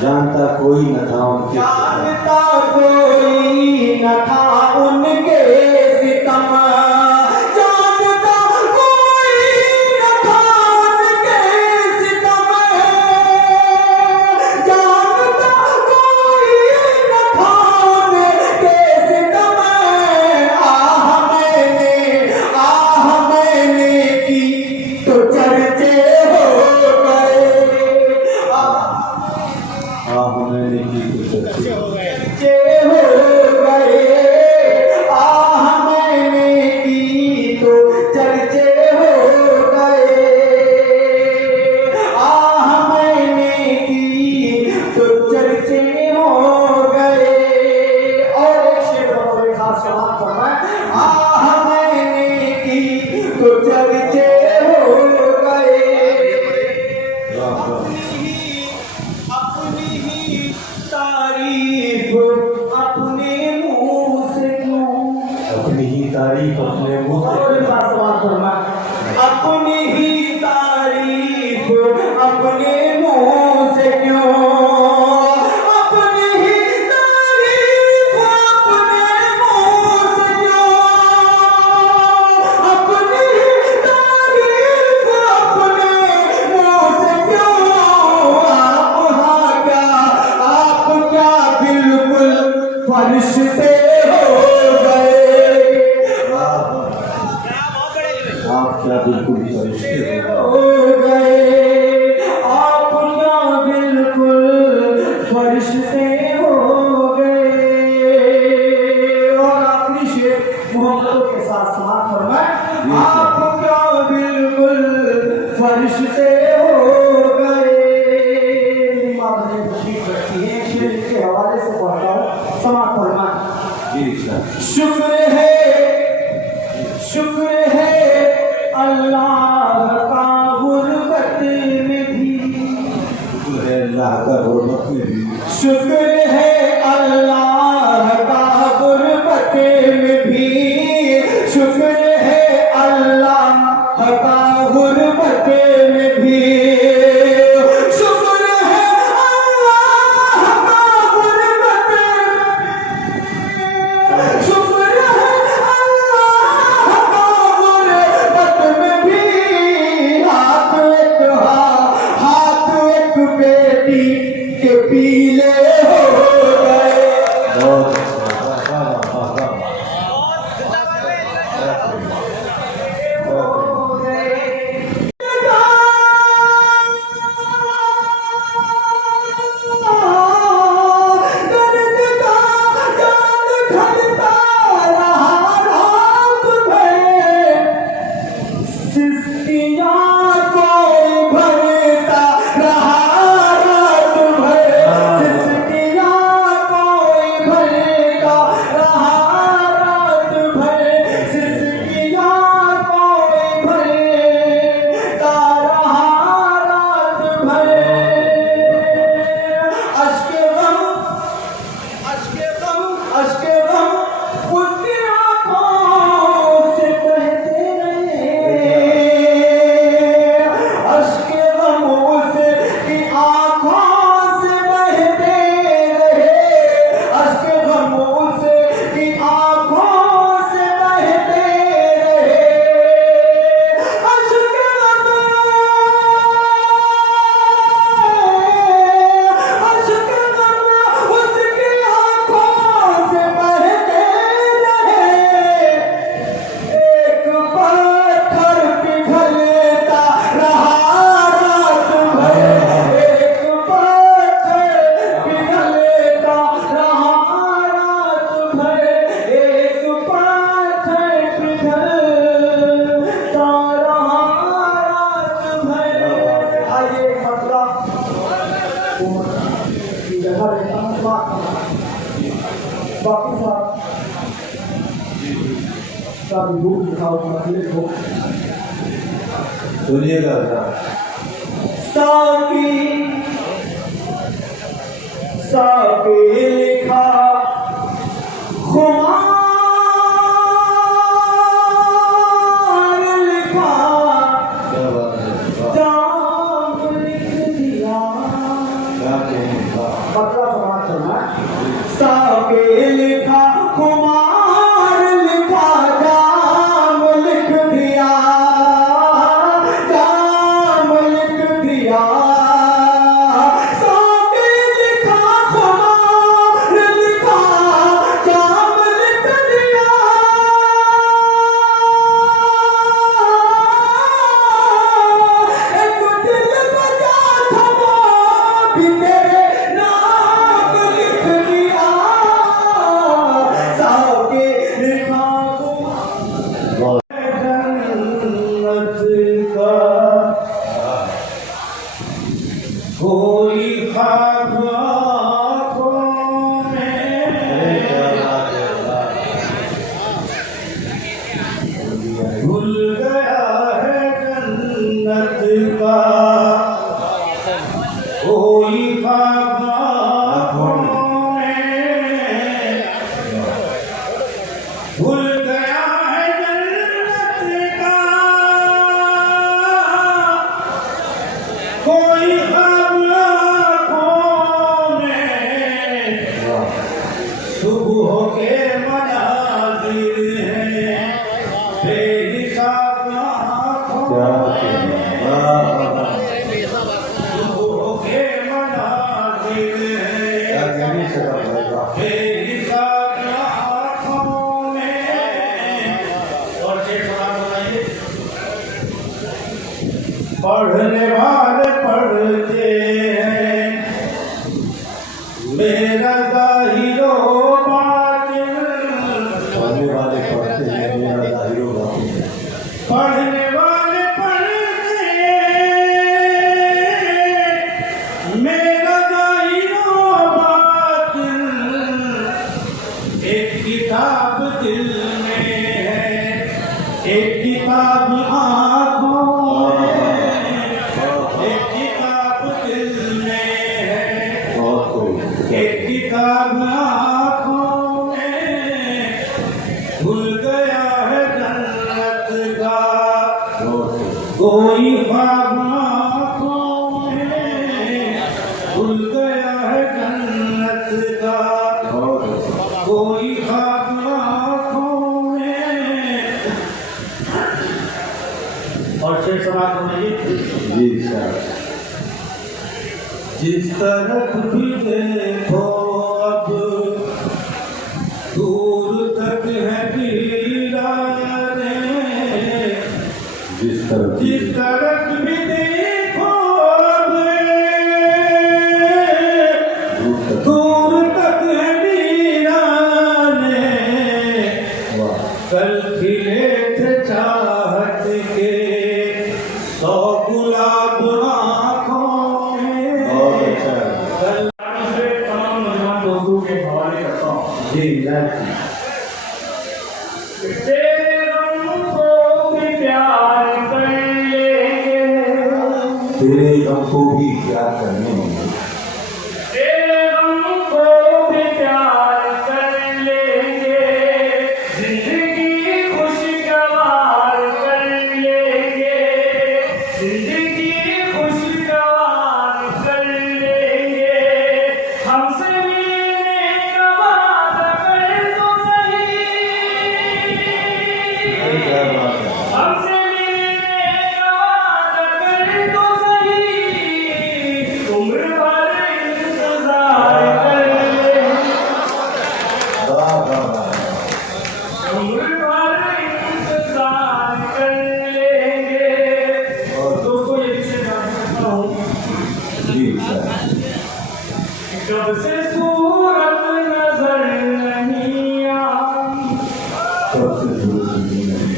जानता कोई न था उनके जानता कोई न था उनके सितम, जानता कोई न था उनके सितम, जानता कोई न था उनके सितम। आह मैंने की तो चर्चे हो गए, मैंने की कुछ अच्छी चर्चे हो गए, आह मैंने की तो चर्चे हो गए, आह मैंने की तो चर्चे हो गए। और एक शेर और एक खास समाज फरमाए, आह मैंने की तो चर्चे हो गए। अपनी ही तारीफ अपने मुंह से क्यों, अपनी ही तारीफ अपने मुंह और से बात सवाल फरमाए, अपनी ही तारीफ अपने मुंह से क्यों, अपनी ही तारीफ अपने मुंह से क्यों, अपनी ही तारीफ अपने मुंह से क्यों। आप क्या बिल्कुल फरिश्ते हो गए, आप क्या बिल्कुल फरिश्ते हो हो गए, आप क्या बिल्कुल फरिश्ते हो गए। और आखिरी शेर मोहब्बतों के साथ समाप्त फरमाए, आप क्या बिल्कुल फरिश्ते हो गए। मेरी माँ बड़ी तशरीफ रखी है, शेर के हवाले से पढ़ता हूँ, समाप्त फरमाए। जी सर शुक्र है अल्लाह का गुर्बत में भी, शुक्र है अल्लाह का गुर्बत में भी, शुक्र है अल्लाह का गुर्बत में भी, शुक्र है अल्लाह का गुर्बत में भी, शुक्र है अल्लाह का गुर्बत में भी, शुक्र है अल्लाह का गुर्बत में भी। हाथ एक बेटी के पीले हो गए, बहुत अच्छा वाह वाह वाह दर्द का जान खड़ता रहा रात भर, सिस्कियाँ कोई भरता रहा रात भर, सिस्कियाँ कोई भरता रहा रात भर, सिस्कियाँ कोई भरता रहा रात भर। अश्के गम उसकी आँखों से बहते रहे, अश्के गम उसकी आँखों से बहते रहे, अश्के गम उसकी आँखों से बहते रहे, अश्के गम उसकी आँखों से बहते रहे। एक पत्थर पिघलता रहा रात भर, एक पत्थर पिघलता रहा रात भर, एक पत्थर पिघलता रहा रात भर। आइए फतवा की जगह लेता हूँ, बाकी साहब का भी रूप दिखाओ, मतलब हो सुनिएगा जरा साकी साके लिखा खुमार लिखा क्या बात है वाह जाम लिखा पतला समाज सुना साके लिखा कुमार लिखा जाम लिख दिया जाम लिख दिया साके लिखा कुमार लिखा जाम लिख दिया एक दिल बजा था भी तेरे नाम लिख दिया साके लिखा जन्नत का कोई ख्वाब आँखों में भूल गया है जन्नत का कोई ख्वाब आँखों में भूल गया है जन्नत का कोई ख्वाब आँखों में सुबह के मनाजिर हैं बेहिसाब आँखों में सुबह के मनाजिर हैं बेहिसाब आँखों में और शेर सलाम बनाइए पढ़ने वाले पढ़ते हैं मेरा ज़ाहिरो बातिन पढ़ने वाले पढ़ते हैं मेरा ज़ाहिरो बातिन है पढ़ने वाले पढ़ते हैं मेरा ज़ाहिरो बातिन एक किताब दिल में है एक किताब आँखों में एक किताब दिल में है और कोई एक किताब आँखों में भूल गया है जन्नत का कोई ख्वाब आँखों में भूल गया है जन्नत का कोई ख्वाब आँखों में और शेर समाज बनाइए जी सर जिस तरफ भी देखो अब दूर तक है वीराने जिस तरफ जिस तरफ भी देखो अब दूर तक है वीराने कल खिले थे चाहत के 100 गुलाब आँखों में बहुत अच्छा है से तमाम नौजवान दोस्तों के हवाले करता हूँ जी exactly. तेरे गम को भी प्यार कर लेंगे तेरे गम को भी प्यार करने होंगे तेरे गम को भी प्यार कर लेंगे जिंदगी खुशगवार कर लेंगे जिंदगी खुशगवार कर लेंगे हमसे मिलने का वादा कर तो सही क्या बात है हमसे मिलने का वादा कर तो सही उम्र भर इंतजार कर ले वाह वाह वाह उम्र भर इंतजार कर लेंगे और दोस्तों ये विषय जान सकता हूँ जी सर कब से सूरत नजर नहीं आई सबसे जरूरी नहीं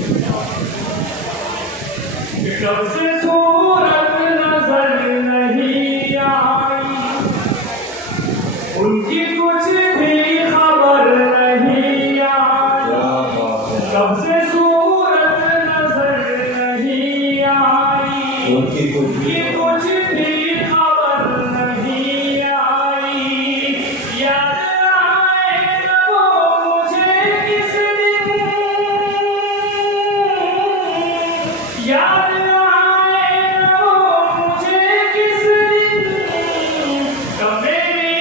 कब से सूरत नजर नहीं आई उनकी कुछ भी खबर नहीं आई क्या बात है कब से सूरत नजर नहीं आई उनकी कुछ भी उनकी कुछ भी खबर नहीं आई याद आए न वो मुझे किस दिन याद आए न वो मुझे किस दिन कब मेरी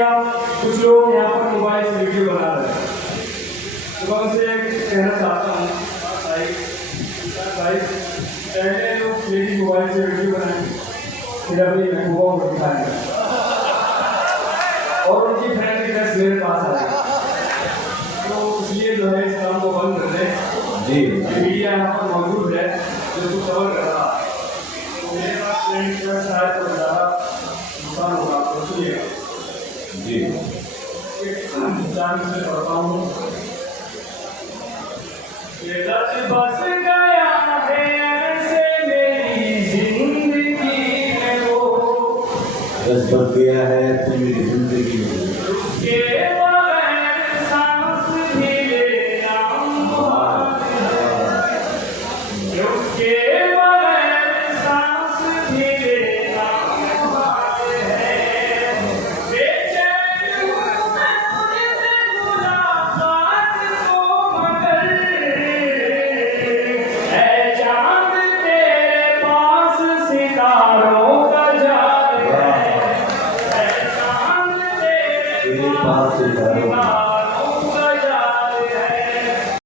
देखिए आप कुछ लोग यहाँ पर मोबाइल से वीडियो बना रहे हैं, तो मैं उनसे कहना चाहता हूँ भाई पहले लोग मेरी मोबाइल से वीडियो बनाएंगे, फिर अपनी महबूबा को दिखाएंगे और उनकी फ्रेंड की ड्रेस मेरे पास आएगी। तो इसलिए जो है इस काम को बंद कर दें। जी मीडिया यहाँ पर मौजूद है जो उसको कवर कर रहा है, तो मेरे पास फ्रेंड की ड्रेस आए तो ज़्यादा नुकसान होगा। तो सुनिएगा जी जान से पढ़ता हूँ। ये दर्द बस गया है ऐसे मेरी जिंदगी में वो, बस बस गया है ऐसे मेरी जिंदगी में रुके